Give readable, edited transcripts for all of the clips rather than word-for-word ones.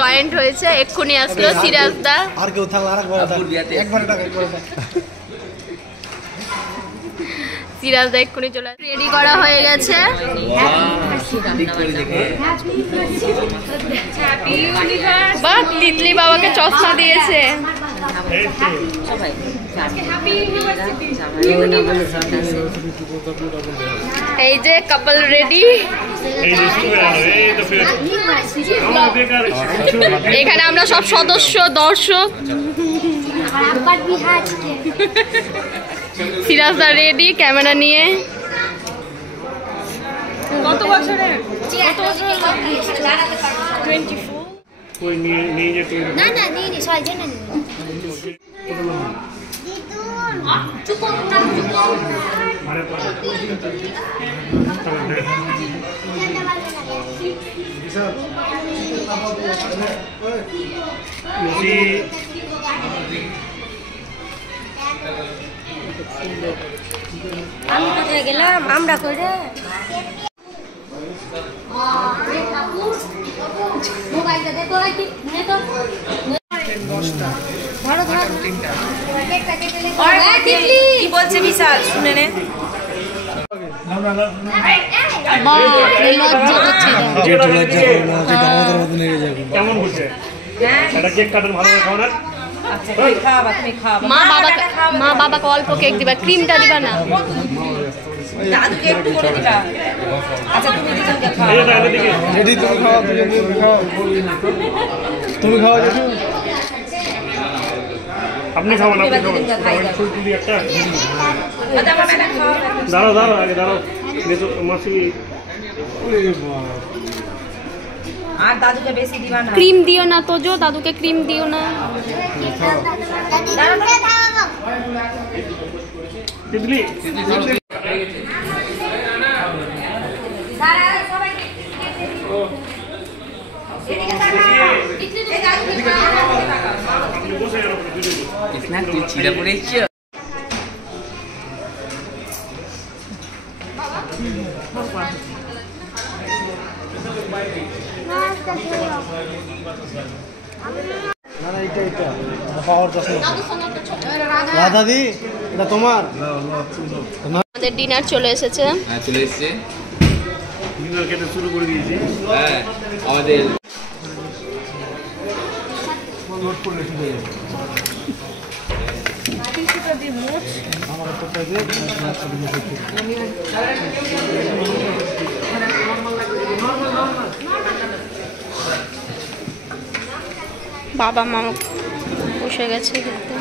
Joint হয়েছে, এক্ষুনি আসলো সিরাজ দা। আর কেউ থাকলে একবারে টাকা সিরাজ দা এক্ষুনি চলে রেডি করা হয়ে গেছে। বাহ, তিতলি বাবাকে চশমা দিয়েছে। এই যে কাপল রেডি। এখানে আমরা সব সদস্য দর্শক। সিরাজ দা রেডি ক্যামেরা নিয়ে। কত বছরের? 24। না না নিয়ে নি সবাই জেনে নি। আমি কোথায় গেলাম? আমরা করে মোবাইলটা দে তো, নে তো। কি বলছে বিশাল শুনে নে। মা বাবাকে অল্প কেক দিবা, ক্রিমটা দিবা না। তুমি খাওয়া আপনি খাওয়ান, দাঁড়াও দাঁড়াও আগে দাঁড়াও মাসি। আর দাদুকে বেশি দিবা না, ক্রিম দিও না তো, দাদুকে ক্রিম দিও না। তিতলি তুই চিড়া পড়েছ। রাধাদি এটা তোমার। আমাদের ডিনার চলে এসেছে। হ্যাঁ চলে এসেছে, ডিনার খেতে শুরু করে দিয়েছি। হ্যাঁ আমাদের বাবা মা বসে গেছে খেতে।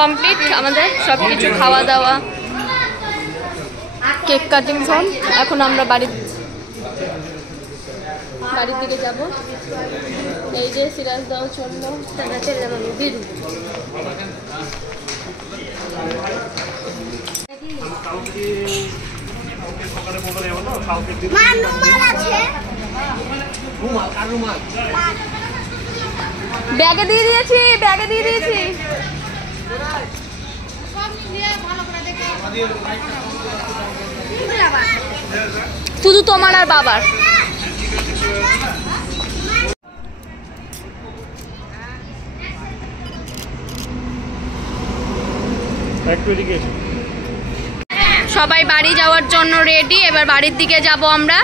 কমপ্লিট আমাদের সবকিছু খাওয়া দাওয়া, কেক কাটিং সব। এখন আমরা বাড়ির দিকে যাব। এই যে সিরাজ দাও চললো, চললাম আমি দিদু। ব্যাগে দিয়ে দিয়েছি, ব্যাগে দিয়ে দিয়েছি। শুধু তোমার আর বাবার। একটু এদিকে এসো। সবাই বাড়ি যাওয়ার জন্য রেডি, এবার বাড়ির দিকে যাব আমরা।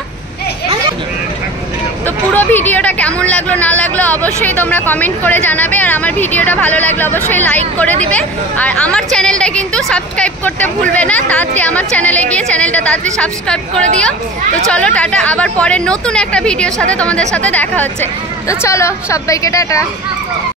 তো পুরো ভিডিওটা কেমন লাগলো না লাগলো অবশ্যই তোমরা কমেন্ট করে জানাবে, আর আমার ভিডিওটা ভালো লাগলে অবশ্যই লাইক করে দিবে, আর আমার চ্যানেলটা কিন্তু সাবস্ক্রাইব করতে ভুলবে না। তাড়াতাড়ি আমার চ্যানেলে গিয়ে চ্যানেলটা তাড়াতাড়ি সাবস্ক্রাইব করে দিও। তো চলো টাটা, আবার পরে নতুন একটা ভিডিওর সাথে তোমাদের সাথে দেখা হচ্ছে। তো চলো সবাইকে টাটা।